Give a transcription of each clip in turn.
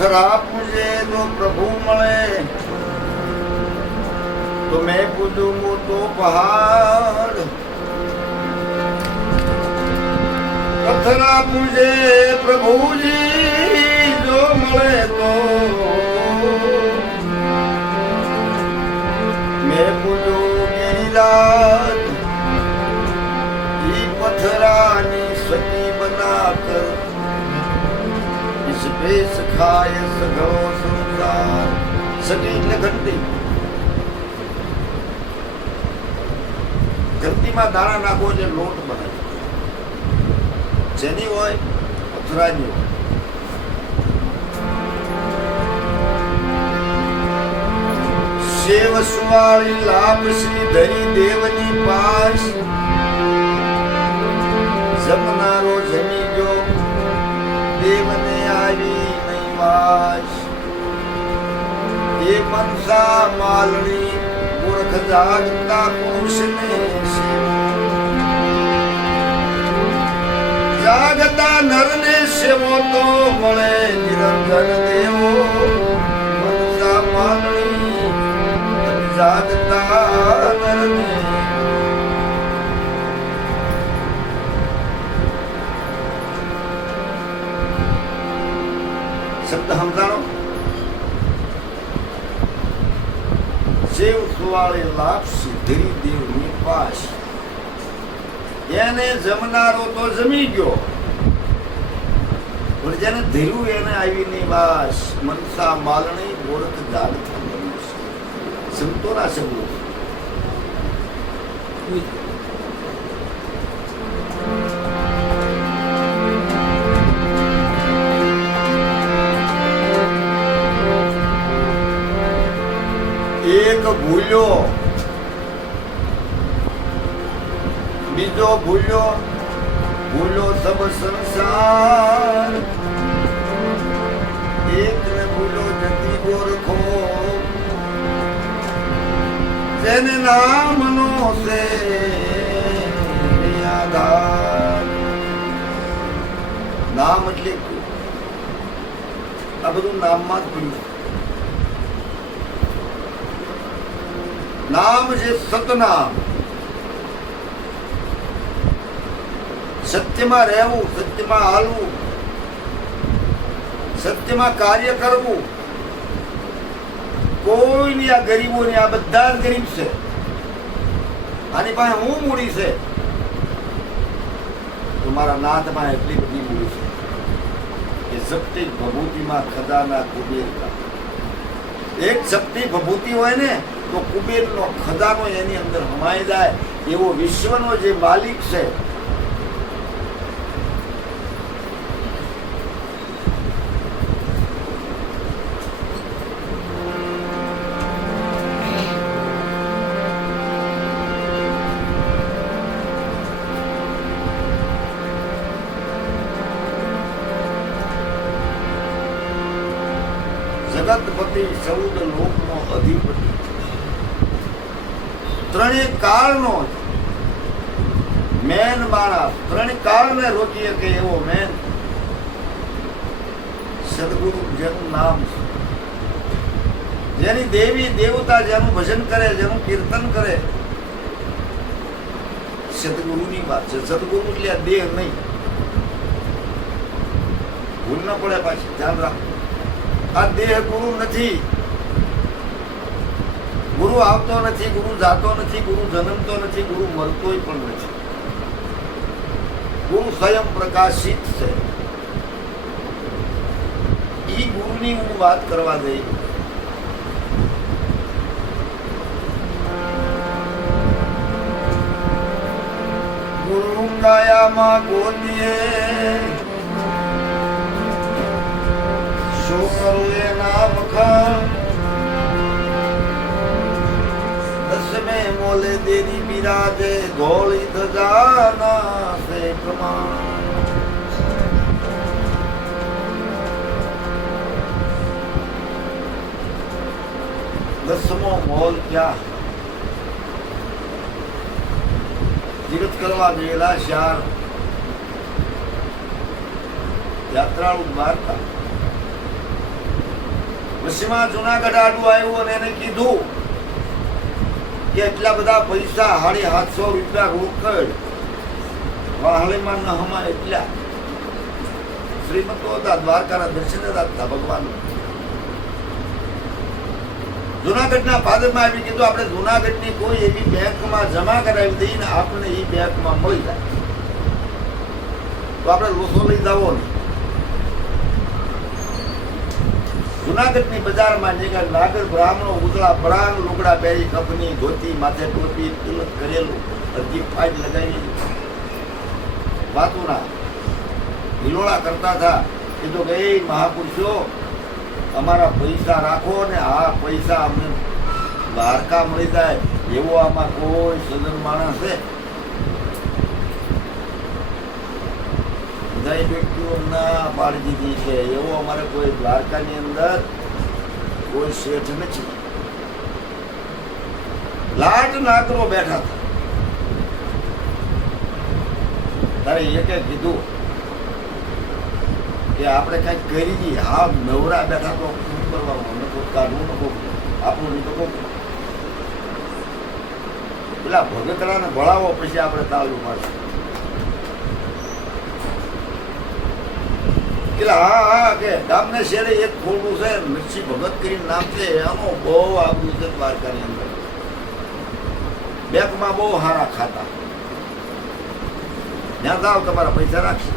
પથરા પૂજે તો પ્રભુ મળે, તો મેં પૂજું મોટો પહાડ. પથરા પૂજે પ્રભુજી જો મળે તો મેં પૂજું ગિરિરાજ. ઈ પથરાની સતી બના કર, ઇસ पे सखाय सगो संसार. સતી એટલે ઘંટી. ઘંટીમાં દાણા નાખો એટલે લોટ બને. જેની હોય પથરાની હોય. શેવ સુવાળી લાભ શ્રી ધરી દેવની પાસ. જમનારો જમી ગયો દેવને આવી નહીં વાસ. એ મનસા માલણી મૂર્ખ જાગતા પુરુષને જાગતા નરને સેવો તો મળે નિરંજન દેવો. મનસા માલણી જાગતા નરને. શબ્દ સમજાણો. શિવ સુવાળે લાપસી ધરી દેવ નિપાસ. એને જમનારો તો જમી ગયો, પણ જેને ધીરું એને આવી ની વાસ. મનસા માલણી ગોરખ જાગતા મનુષ્ય. સંતોના શબ્દો. એક ભૂલ્યો બીજો ભૂલ્યો, ભૂલ્યો સબ સંસાર. એક ને ભૂલ્યો જતી ગોરખો, જેને નામનો છે આધાર. નામ એટલે આ બધું નામમાં જ પડ્યું. નામ છે સતનામ. સત્યમાં રહેવું, સત્યમાં હાલવું, સત્યમાં કાર્ય કરવું. કોઈની આ ગરીબોની, આ બધા જ ગરીબ છે. આની પાસે હું મૂડી છે? તો મારા નાથમાં એટલી બધી મૂડી છે કે શક્તિ ભભૂતિમાં ખજાના કુબેરતા. એક શક્તિ ભભૂતિ હોય ને તો કુબેરનો ખજાનો એની અંદર હમાઈ જાય. એવો વિશ્વનો જે માલિક છે, જગતપતિ, 14 લોકનો અધિપતિ, ત્રણેય કાળનો મેન માણસ. ત્રણેય કાળને રોકી શકે એવો મેન સદગુરુ, જેનું નામ છે. જેની દેવી દેવતા જેનું ભજન કરે, જેનું કીર્તન કરે, સદગુરુની વાત છે. સદગુરુ એટલે આ દેહ નહીં. ભૂલ ન પડે, પાછી ધ્યાન રાખો. આ દેહ ગુરુ નથી. ગુરુ આવતો નથી, ગુરુ જાતો નથી, ગુરુ જન્મતો નથી, ગુરુ મરતોય પણ નથી. ગુરુ સ્વયં પ્રકાશિત છે. ઈ ગુરુની હું વાત કરવા જઈ. ગુરુ ગાયામાં ગોતીએ શું કરું એના વખાણ. દસમે મોલે દેરી બિરાજે ધોળી ધજાના સે પ્રમાણ. દસમો મોલ ક્યાં? તીર્થ કરવા ગયેલા 4 યાત્રાળુ દ્વારકા. પછીમાં જુનાગઢ આડું આવ્યું અને એને કીધું કે એટલા બધા પૈસા 750 રૂપિયા રોકડ વાહલીમાં ન હમા એટલા શ્રીમંતો હતા, દ્વારકાના દર્શન હતા ભગવાન. જુનાગઢના ફાધરમાં આવી કીધું આપણે જુનાગઢની કોઈ એવી બેંકમાં જમા કરાવી દઈએ ને આપણને એ બેંકમાં મળી જાય તો આપણે લોસો લઈ જવો નહીં. જુનાગઢની બજારમાં જે કાંઈ નાગર બ્રાહ્મણો ઉતળા પરાંગ લુગડા પહેરી, કપની ધોતી, માથે ટોપી, તિલક કરેલું, અરજી ફાટ લગાવી વાતોના હિલોળા કરતા હતા. કીધું કે એ મહાપુરુષો અમારા પૈસા રાખો ને આ પૈસા અમને દ્વારકા મળી જાય એવો આમાં કોઈ સજ્જન માણસ છે? બધા વ્યક્તિઓ ના પાડી દીધી છે એવો અમારે કોઈ દ્વારકાની અંદર કોઈ શેઠ નથી. લાટ નાગરો બેઠા હતા. તારે એકે કીધું કે આપણે કઈક કરી દઈએ. હા નવરા બેઠા તો શું કરવાનું, નકો કાઢવું, નકો આપણું નહીં તો પેલા ભગતડાને ભણાવો પછી આપણે તાળું પાડશું. એટલે હા કે ગામને શેરે એક ખોડું છે, નરસિંહ ભગત કરીને નામ છે, એનું બહુ આગળ છે દ્વારકાની અંદર. બેંકમાં બહુ સારા ખાતા, ત્યાં જાઓ તમારા પૈસા રાખશે.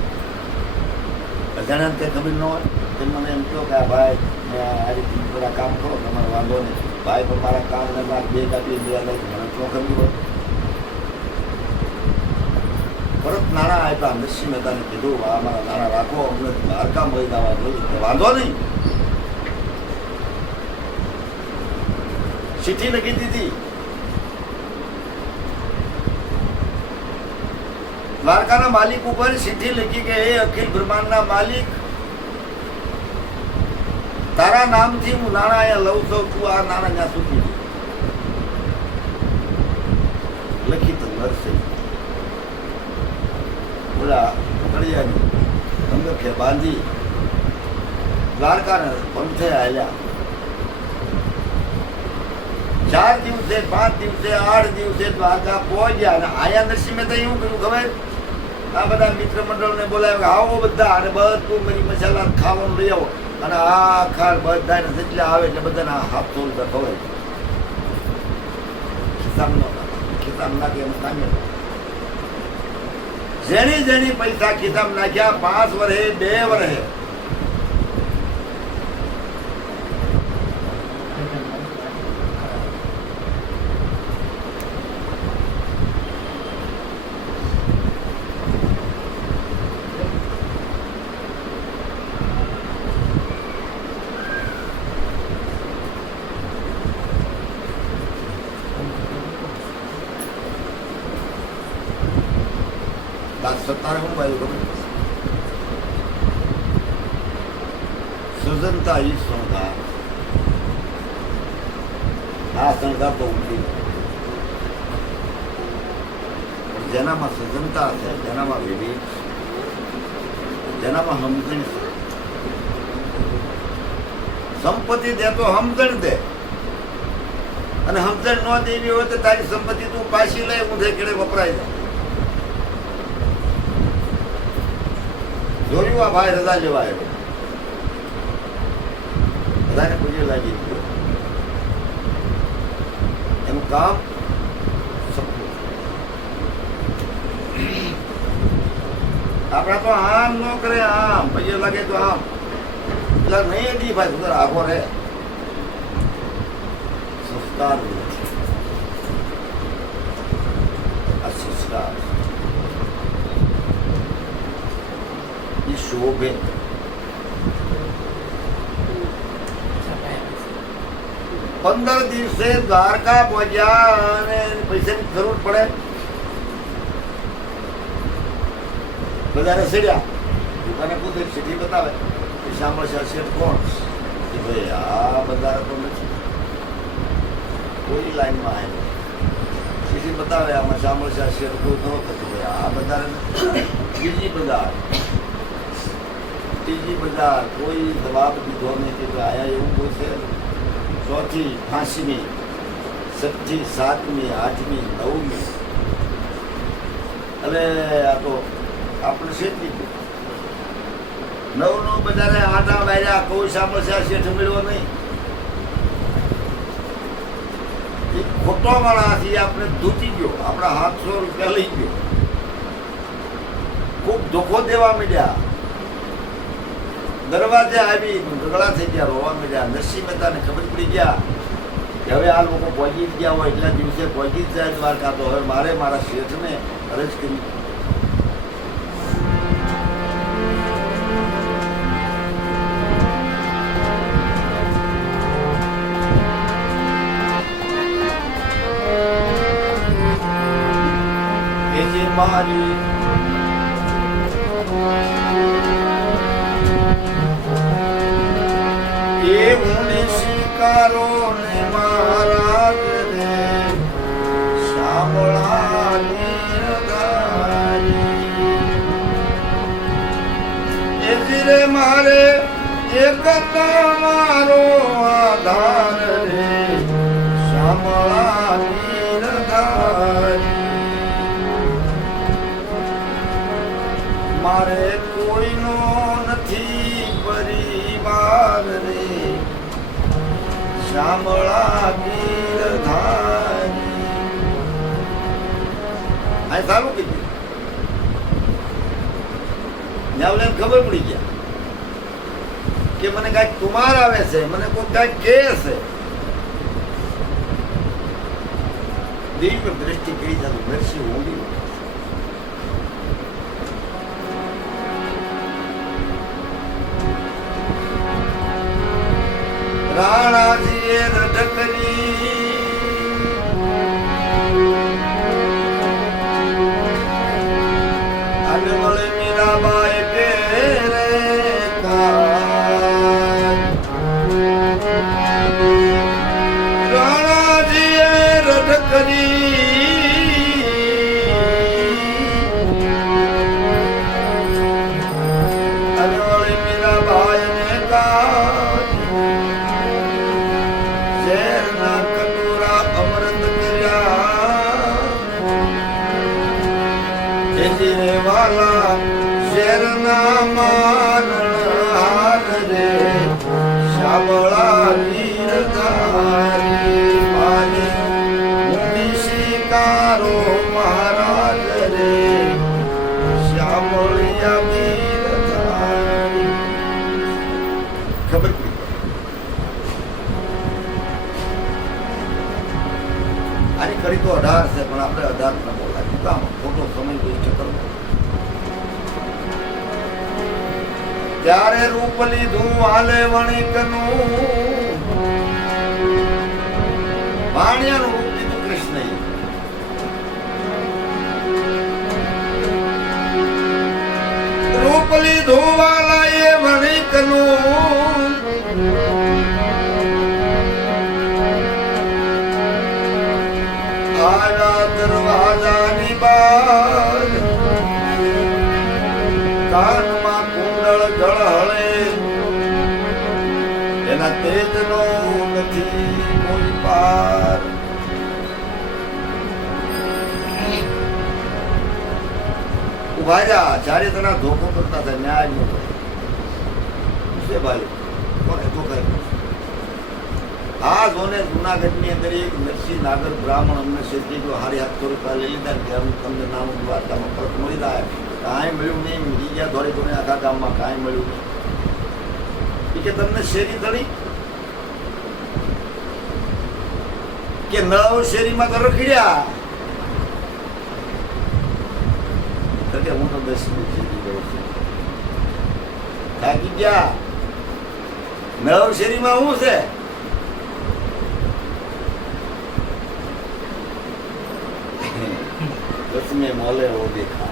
અજાણ્યા તે ખબર ન હોય તે મને એમ કહો કે આ ભાઈ આ રીતે થોડા કામ કરો, તમારે વાંધો નહીં. ભાઈ પણ મારા કામને લાખ 2 કાપી દેવા લાગે, મને તો ખબર હોય. પરત નાણાં આપ્યા. નરસિંહ મહેતાને કીધું આ મારા નાણાં રાખો, અમને દ્વારકા મળી જવા જોઈએ. વાંધો નહીં. ચિઠ્ઠી લખી દીધી. દ્વારકાના માલિક ઉપર ચિઠ્ઠી લખી કે હે અખિલ બ્રહ્માંડના માલિક, તારા નામથી હું નાણાં અહીંયા લઉં છું, તું આ નાણાં ત્યાં ચૂકી દે. લખી તો નરસિંહ બોલા પકડિયાની અંગખે બાંધી દ્વારકાને પંથે આવ્યા. 4 દિવસે 5 દિવસે 8 દિવસે દ્વારકા પહોંચ્યા. અને આયા નરસિંહ મહેતા એવું કર્યું ખબર, આ બધા મિત્ર મંડળને બોલાવ્યો કે આવો બધા, અને બધું મરી મસાલા ખાવાનું લઈ આવો, અને આ ખાર બધાને જેટલા આવે એટલે બધાને 700 રૂપિયા ખવાય. ખિસ્સામાં નાખે એમ કામે જેણી પૈસા ખિસ્સામાં નાખ્યા 5 વર્ષે 2 વર્ષે સત્તારે શું ભાઈ ખબર, સજનતા ઈ શણગાર. આ શણગાર તો ઉઠી જેનામાં સજનતા છે, જેનામાં વિવેક, જેનામાં સમજણ છે. સંપત્તિ દે તો સમજણ દે, અને સમજણ ન દેવી હોય તો તારી સંપત્તિ તું પાછી લઈ ઊંધે કેડે વપરાય જાય. જોયું આ ભાઈ રજા જેવા આવ્યો, બધાને પૂજ્ય લાગી ગયો. એનું કામ આપણા તો આમ ન કરે, આમ પૂજ્ય લાગે તો આમ એટલે નહીં હતી ભાઈ. સુંદર આખો રે સંસ્કાર, આ સંસ્કાર શોભે. પંદર દિવસે દ્વારકા પહોંચ્યા અને પૈસાની જરૂર પડે, બધા રસડ્યા. દુકાને પૂછે, સિટી બતાવે, સાંભળશે શેઠ કોણ? કે ભાઈ આ બધા તો નથી, કોઈ લાઈનમાં આવે. સિટી બતાવે, આમાં સાંભળશે શેઠ કોઈ ખરો, કે ભાઈ આ બધા બીજી બધા ત્રીજી બજાર કોઈ જવાબ દીધો નહીં કે આયા એવું કોઈ છે. ચોથી, પાંચમી, છઠ્ઠી, સાતમી, આઠમી, નવમી. હવે આ તો આપણે શેઠી નવ બધાને આટા વાર્યા કોઈ સાંભળશે આ શેઠ મળ્યો નહીં. એ ખોટો માણસથી આપણે ધૂતી ગયો, આપણા 700 રૂપિયા લઈ ગયો. ખૂબ ધોખો દેવા માંડ્યા. દરવાજે આવી ગગડા થઈ ગયા, રોવા માંડ્યા. નરસિંહ મહેતાને ખબર પડી ગયા કે હવે આ લોકો પહોંચી જ ગયા હોય, એટલા દિવસે પહોંચી જ જાય દ્વારકા, તો હવે મારે મારા શેઠને અરજ કરી. મારી એ મુનિ શિકારો ને મહારાજ રે સાંભળાની ગાય એ જીરે મારે એક તમારો આધાર રે સાંભળાની ગાય. મારે કોઈનો નથી પરિવાર રે શામળા ગીરધારી. આ સારું કીધું. ન્યાવલે ખબર પડી ગયા કે મને કાંઈક કુમાર આવે છે, મને કોઈ કાંઈક કહે છે. દિવ્ય દ્રષ્ટિ કરી જાતું નરસિંહ ઊંડી. રાણાજીએ રઢ કરી અને વળે મીરાબાઈ કે રે રાણાજીએ રઢ કરી અને વળે મીરાબાઈ ને વાલા શેરના મારણ હાર રે શામળા ગીરધારી. મારી મુનિ શિકારો મહારાજ રે શામળિયા ગીરધારી. ખબર પડી. આની કરી તો 18 છે, પણ આપણે 18 ન બોલાય. કામ ખોટો સમય વેસ્ટ કરવો. ત્યારે રૂપ લીધું હાલે વણિકનું, વાણિયાનું રૂપ લીધું કૃષ્ણએ. રૂપ લીધું વાલાએ વણિકનું, આયા દરવાજાની બહાર કાનમાં કુંડળ ઝળહળે. એના તેજનો નથી કોઈ પાર. ઉભા જા, જ્યારે તને ધોખો કરતા હતા ન્યાય ન હોય છે ભાઈ. કોને ધોખાય કરશે? આ જોને જુનાગઢની અંદર એક નરસિંહ નાગર બ્રાહ્મણ અમને શેઠી ગયો, હારી 700 રૂપિયા લઈ લીધા કે અમને તમને નાનું દ્વારકામાં પરત મળી જાય. કાંઈ મળ્યું નહીં. મીડી ગયા દોડી દોડી આખા ગામમાં, કાંઈ મળ્યું નહીં. કે તમને શેરી તળી કે નવ શેરીમાં તો રખડ્યા. કે હું તો 10મી શેરી ગયો છું, થાકી ગયા. નવ શેરીમાં શું છે? દસમે મોલે ઓ દેખા.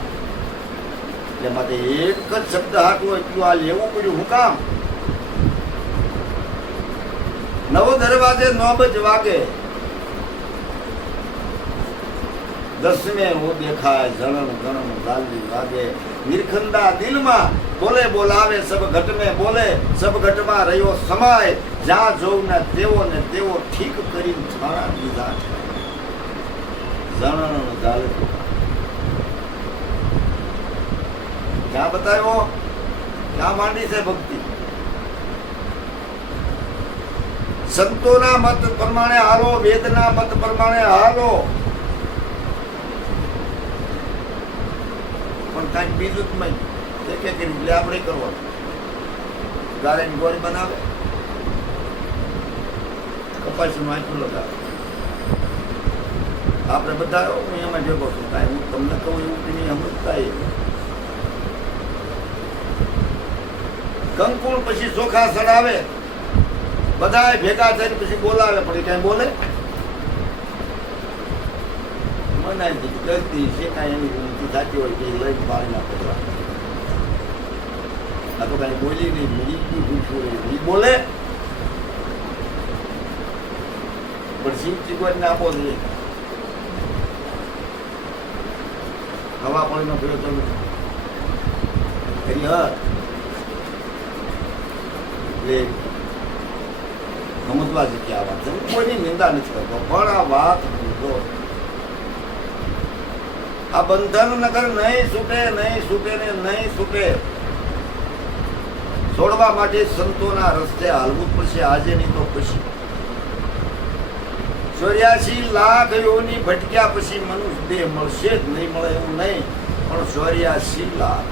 એટલે માટે એક જ શબ્દ હાટવો એટલું આ લેવું પડ્યું. હું કામ? નવો દરવાજે 9 વાગે, 10મે ઓ દેખાય, જણન ગણન લાલી લાગે. નિરખંડા દિલમાં બોલે બોલાવે સબ ઘટ મેં બોલે સબ ઘટમાં રહ્યો સમાય જ્યાં જોઉં ને તેવો ઠીક કરીને છાણા દીધા જણ ગાલે ક્યાં બતાવ્યો ક્યાં માંડી છે ભક્તિ સંતોના મત પ્રમાણે હાલો વેદના મત પ્રમાણે હાલો પણ કાંઈક બીજું જ નહીં એક એટલે આપણે કરવાનું ગાળીની ગોળી બનાવે કપાસનું આંખું લગાવે આપણે બધા હું એમાં ભેગો છું કાંઈ હું તમને કહું એવું કે નહીં સમજતા એ કંકુળ પછી ચોખા સડાવે બધા ભેગા થઈને પછી બોલાવે પણ કઈ બોલે મનાય ગલતી છે કાંઈ એની વિનંતી થતી હોય કે લઈને પાણી ના કરવા આ તો કઈ બોલી નહીં બીજું પૂછવું નહીં એ બોલે પણ શિવ ચીકવાને આપો જોઈએ હવા પાણીનો પ્રયોગ ચાલુ કરી એટલે સમજવા જેવી આ વાત છે કોઈની નિંદા નથી કરતો પણ આ વાત જો આ બંધન નગર નહીં છૂટે ને નહીં છૂટે છોડવા માટે સંતોના રસ્તે હાલવું પડશે આજે નહીં તો પછી 84 લાખ યોની ભટક્યા પછી મનુષ્ય દેહ મળશે જ નહીં મળે એવું નહીં પણ 84 લાખ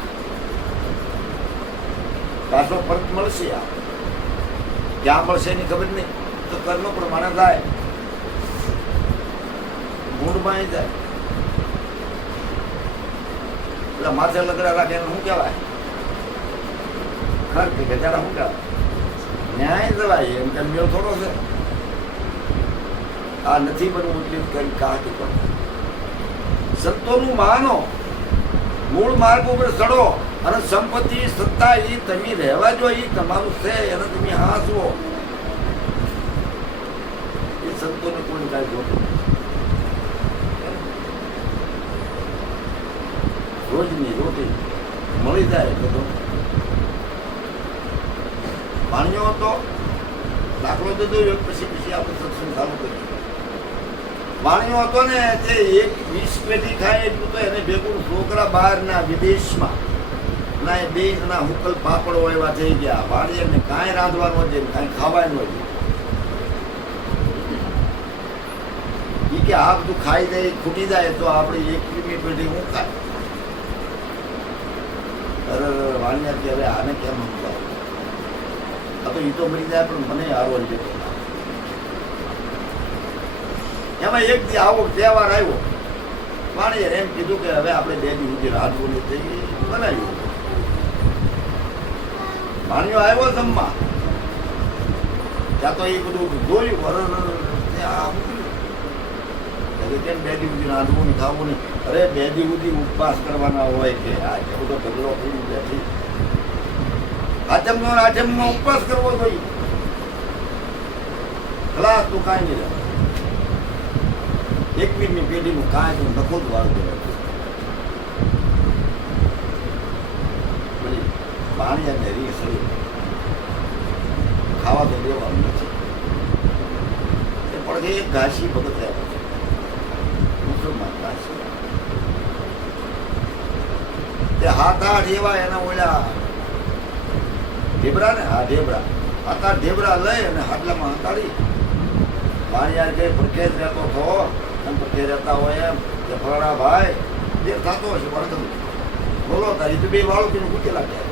પાછો ફરક મળશે આ ક્યાં મળશે એની ખબર નહીં તો કર્મ પ્રમાણે થાય મૂળમાં જાય એટલે માથે લગડા રાખે એને શું કહેવાય ખર કે ગજાડા શું કહેવાય ન્યાય જવાય એમ કે મેળ થોડો છે આ નથી બનવું એટલી કરી કા કે સંતોનું માનો મૂળ માર્ગ ઉપર ચડો અને સંપત્તિ સત્તા એ તમે રહેવા જો એ તમારું છે એને તમે હાંસવો એ સંતોને કોઈ કાંઈ જોતું રોજની રોટી મળી જાય તો પાણીઓ હતો દાખલો દીધો પછી આપણે સત્સંગ ચાલુ કર્યું વાણીઓ હતો ને તે 20 પેટી ખાય એટલું તો એને ભેગું છોકરા બહારના વિદેશમાં ના એ 2 જણા હુકલ પાપડો એવા થઈ ગયા વાણીને કાંઈ રાંધવાનું છે કાંઈ ખાવાનું છે એ કે આ બધું ખાઈ જાય ખૂટી જાય તો આપણે 21મી પેઢી હું ખાય અરે વાણિયા કે હવે આને કેમ સમજાવ આ તો એ તો મળી જાય પણ મને હારો જતો એમાં એક દી આવો તહેવાર આવ્યો વાણીએ એમ કીધું કે હવે આપણે 2 દિવસ સુધી રાંધવું નથી બનાવ્યું વાણીઓ આવ્યો જમવા ત્યાં તો એ બધું જોયું કેમ 2 દિવસ સુધી રાંધવું ને ખાવું ને અરે 2 દિવસ સુધી ઉપવાસ કરવાના હોય કે આ બધો ઢગલો થઈ બેઠી આઠમનો ઉપવાસ કરવો જોઈએ ખલાસ તું કાંઈ નહીં રહે 21મી પેઢીનું કાંઈ તો નખો જ વાળું બધી પાણી અને રીસ ખાવા તો દેવાનું નથી એ પણ એક ઘાસી ભગત રહ્યા છે મુસલમાન ઘાસી તે 7-8 એવા એના ઓલા ઢેબરા ને ઢેબરા 7-8 ઢેબરા લઈ અને હાટલામાં હંતાડી પાણી યાર કે પ્રકેશ રહેતો થો પ્રકે રહેતા હોય એમ કે ફળા ભાઈ જે થતો હશે પણ બોલો તારી તો 2 વાળું પીને ઉકેલા ગયા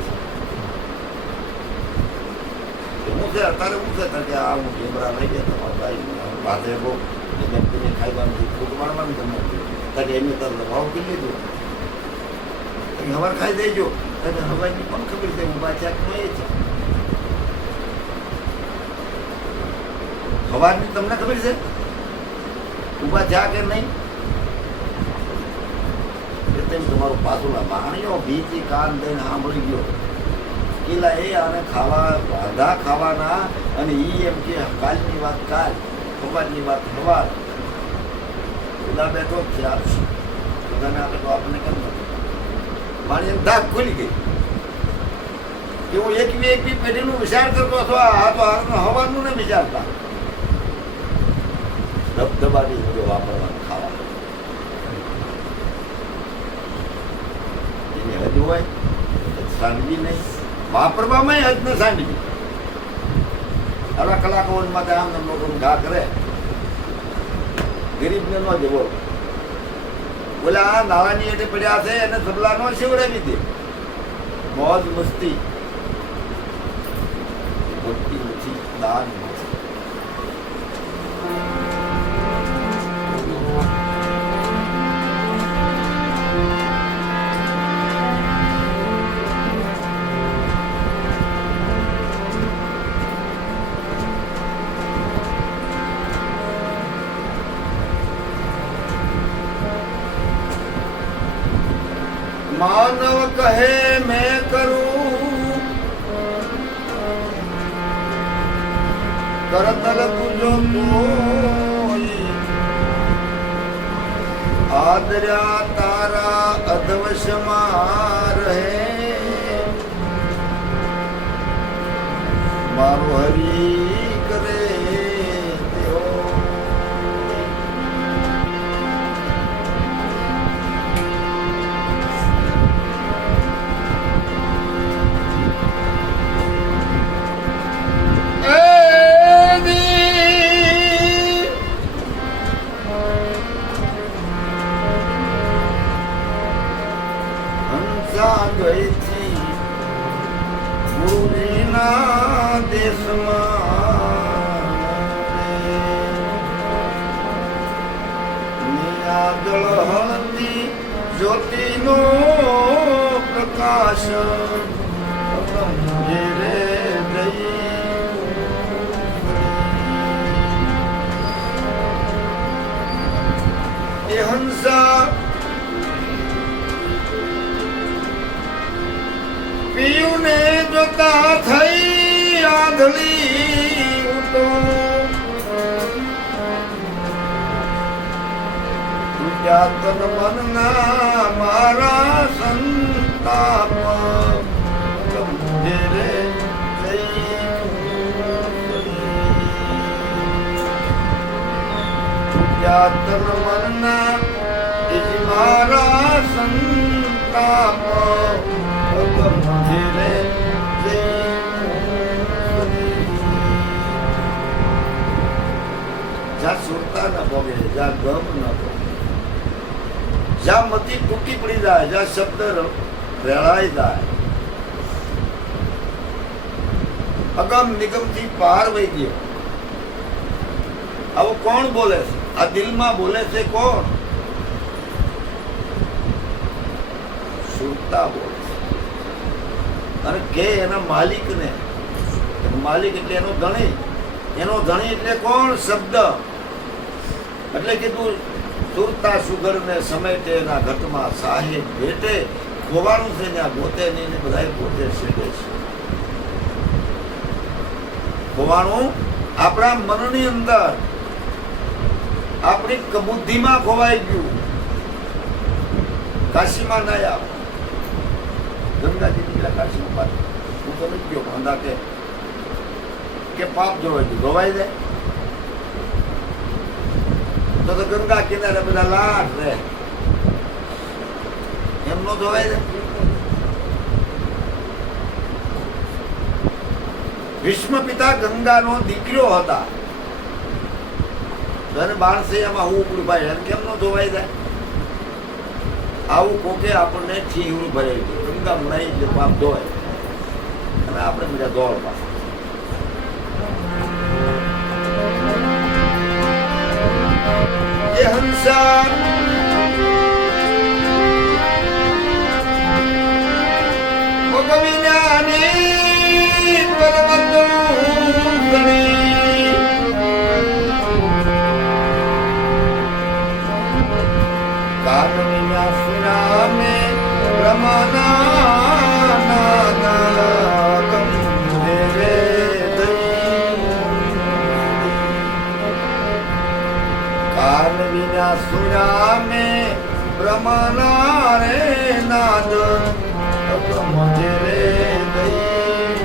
છે હું છે અત્યારે હું છે કે આ હું ઢેબરા લઈ ગયા તમારા ભાઈ પાસે બહુ તમે ખાઈવાનું ફૂટ મારવાનું તમને તારે એમને તરફ ભાવ પી લીધું હવાર ખાઈ દેજો તમે હવાની પણ ખબર છે હું બાચાક નો એ છે હવાની તમને ખબર છે ઉભા થયા કે નહીં એ તેમ તમારું પાછું વાણીઓ ભીતી કાન દઈને સાંભળી ગયો પેલા એ આને ખાવા વાંધા ખાવાના અને ઈ એમ કે કાલની વાત કાલ સવારની વાત સવાર પેલા બેઠો જ છે આપશે બધાને આપણે તો આપણને કેમ નથી વાણી એમ ધાક ખોલી ગઈ એવું એકવી પેઢીનું વિચાર કરતો હતો. આ તો હવાનું ને વિચારતા ધબધબાટી બધું વાપરવાનું ખાવાનું એની હદ હોય સાંડવી નહીં વાપરવામાં હદ ને સાંડવી. આવા કલાકો માટે આમ લોકો ઘા કરે ગરીબને ન જવો. બોલા આ નાળાની હેઠે પડ્યા છે એને તબલા નો શિવડાવી દે. મોજ મસ્તી ભક્તિ નથી, દાન નથી. માનવ કહે મેં કરું કરતલ તુજો કોઈ આદર્યા તારા અધવશમાં રહે મારો હરી કરે તેઓ ગઈથી ગુરુજીના દેશમાં નિયાદળ હળતી જ્યોતિનો પ્રકાશ ઘેરે જઈ એ હંસા પિયુને જોતા થઈ આંધળી ઉતો તન મનના મારા સંતાપ ઘેરે તન મનના મારા સંતાપ જ્યાં સુરતા ના ભોગે, જ્યાં ગમ ના ભોગે, જ્યાં મતી તૂટી પડી જાય, જ્યાં શબ્દ રેળાઈ જાય, અગમ નિગમ થી પાર વહી ગયો. આવું કોણ બોલે છે? આ દિલમાં બોલે છે કોણ? સુરતા બોલે અને કે એના માલિકને. માલિક એટલે એનો ધણી. એનો ધણી એટલે કોણ? શબ્દ. એટલે કીધું સુરતા સુગર ને સમેટે એના ઘટમાં સાહેબ ભેટે. ખોવાનું છે ત્યાં ગોતે નહીં ને બધા પોતે છેડે છે. ખોવાનું આપણા મનની અંદર આપણી કબુદ્ધિમાં ખોવાઈ ગયું. કાશીમાં ના આવે ગંગાજી નીકળ્યા કાશીમાં હું તો નથી ગયો અંદા કે પાપ જોવાય ગયું ધોવાઈ જાય તો ગંગા કિનારે બધા લાખ રહે એમ નો ધોવાઈ જાય. ભીષ્મ પિતા ગંગાનો દીકરો હતા તો એને બાણસે એમાં હું ઉપડું ભાઈ એને કેમ નો ધોવાઈ જાય? આવું કોકે આપણને ઠીહરું ભરાઈ ગયું. ગંગા મનાઈ એટલે પાપ ધોવાય અને આપણે બીજા દોડ પાસે એ હંસા ભગવિનાની પર્વતો કાનવીના સુનામે બ્રહ્મના ગંભીરે કાનવીના સુનામે બ્રહ્મના રે નાદ ગંભીરે દઈ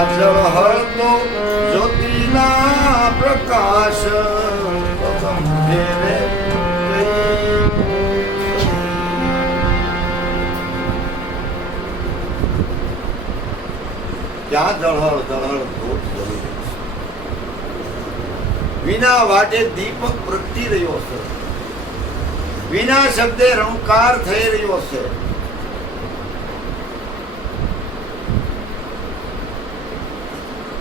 ત્યાં ઝળહળતો જ્યોતિના પ્રકાશ પવન ફેરે ત્યાં ઝળહળ ઝળહળ ધોધ જળી રહી છે. વિના વાટે દીપક પ્રગટી રહ્યો છે, વિના શબ્દે રણકાર થઈ રહ્યો છે.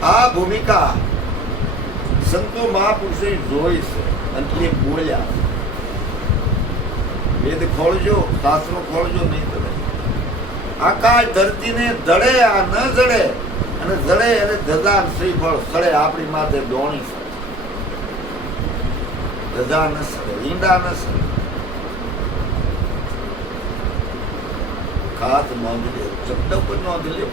આ ભૂમિકા સંતો મહાપુરુષે જોઈ છે અને એ બોલ્યા. વેદ ખોલજો, શાસ્ત્રો ખોલજો, નહીં તળે આકાશ ધરતીને દળે આ ન જડે, અને જડે અને ધજા શ્રીફળ સડે. આપણી માથે દોણી છે, ધજા ન સડે, ઈંડા ન સડે. ખાસ નોંધ લે, શબ્દ પર નોંધ લે.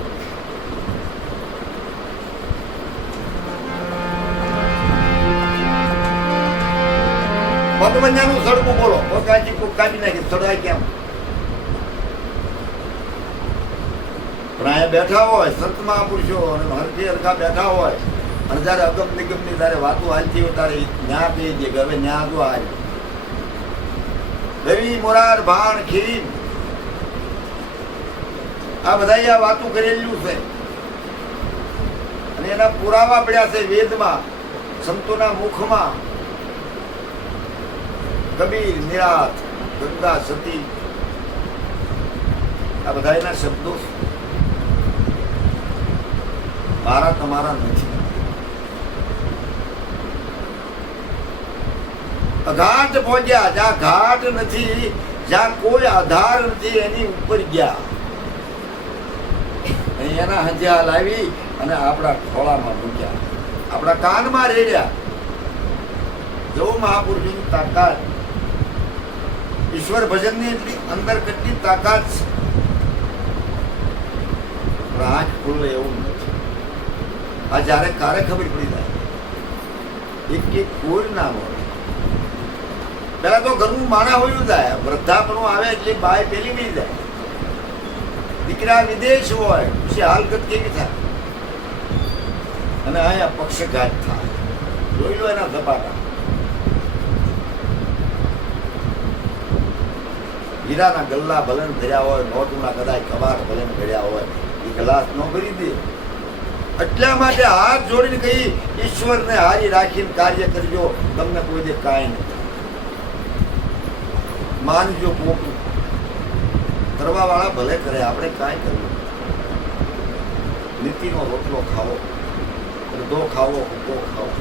પગવંજાનું સડકું બોલો, પગાજી કોઈ કાઢી નાખી સડાય કેમ? પણ અહીંયા બેઠા હોય સંત મહાપુરુષો અને હરખી હરખા બેઠા હોય, અને જયારે અગમ નિગમની જયારે વાતો હાલતી હોય ત્યારે ન્યા કહી દે કે હવે ન્યા જો હાલ રવિ મોરાર ભાણ ખીર આ બધા આ વાતો કરેલું છે, અને એના પુરાવા પડ્યા છે વેદમાં, સંતોના મુખમાં. કબીર, નિરાત, ગંગા, સતી, આ બધા એના શબ્દો મારા તમારા નથી. અઘાટ પહોંચ્યા, જ્યાં ઘાટ નથી, જ્યાં કોઈ આધાર નથી, એની ઉપર ગયા. એના હંજ્યા લાવી અને આપણા ખોળામાં મૂક્યા, આપણા કાનમાં રેડ્યા. જો મહાપુરુષની તાકાત, ઈશ્વર ભજનની એટલી અંદર કેટલી તાકાત છે, આંખ ખુલ્લે એવું નથી. આ જયારે કારે ખબર પડી જાય, એક કોઈ ના મળે. પેલા તો ઘરનું માણા હોય જાય, વૃદ્ધાપણું આવે એટલે બાય પેલી બી જાય. દીકરા વિદેશ હોય, પછી હાલત કેવી થાય, અને અહીંયા પક્ષઘાત થાય. જોઈ લો એના ધપાટા. હીરાના ગલ્લા ભલન ભર્યા હોય, નોટના કદાચ કબાટ ભલન ભર્યા હોય, એ ગ્લાસ ન ભરી દે. એટલા માટે હાથ જોડીને કહી, ઈશ્વરને હારી રાખીને કાર્ય કરજો, તમને કોઈ દે કાંઈ નથી. માનજો પોતું કરવા વાળા ભલે કરે, આપણે કાંઈ કરવું. નીતિનો રોટલો ખાવો, અડધો ખાવો, ઉભો ખાવો,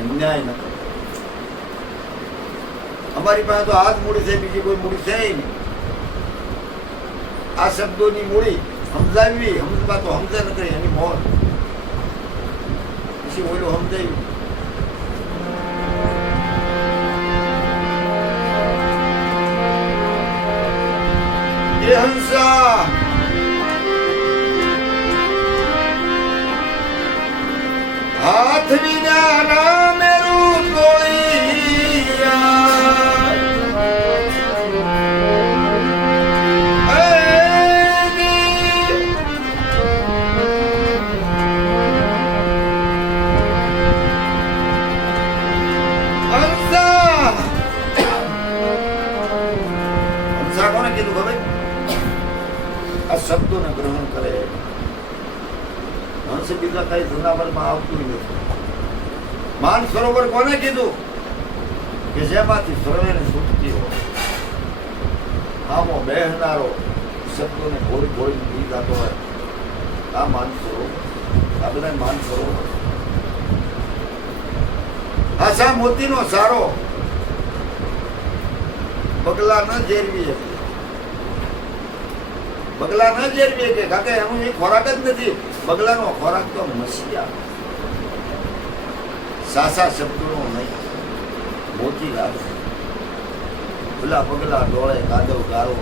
અન્યાય ન કરો. અમારી પાસે તો હાથ મૂડી છે, બીજી કોઈ મૂડી છે નહીં. આ શબ્દોની મૂડી સમજાવી, સમજવા તો સમજે ન કરી એની મોર, પછી ઓલું સમજાયું. એ હંસા હાથ વિના ના મેરું તોળિયા, કોને કીધું ખબર? આ શબ્દોને ગ્રહણ કરે. હંસ બીજા કઈ જનાવરમાં આવતું નથી. માન સરોવર કોને કીધું? કે જેમાંથી સર્વેને છૂટતી હોય, આમો બેહનારો શબ્દોને ભોળી ભોળી પી જતો હોય, આ માન સરોવર. આ બધા માન સરોવર. આશા મોતીનો સારો બગલા ન જેરવી શકે, બગલા ન જેરવી શકે, કારણ કે એનું એ ખોરાક જ નથી. બગલાનો ખોરાક તો મસીયા, સાસા શબ્દોનો નહીં, મોતી લાગે. પેલા પગલા ડોળે કાદવ ગારો.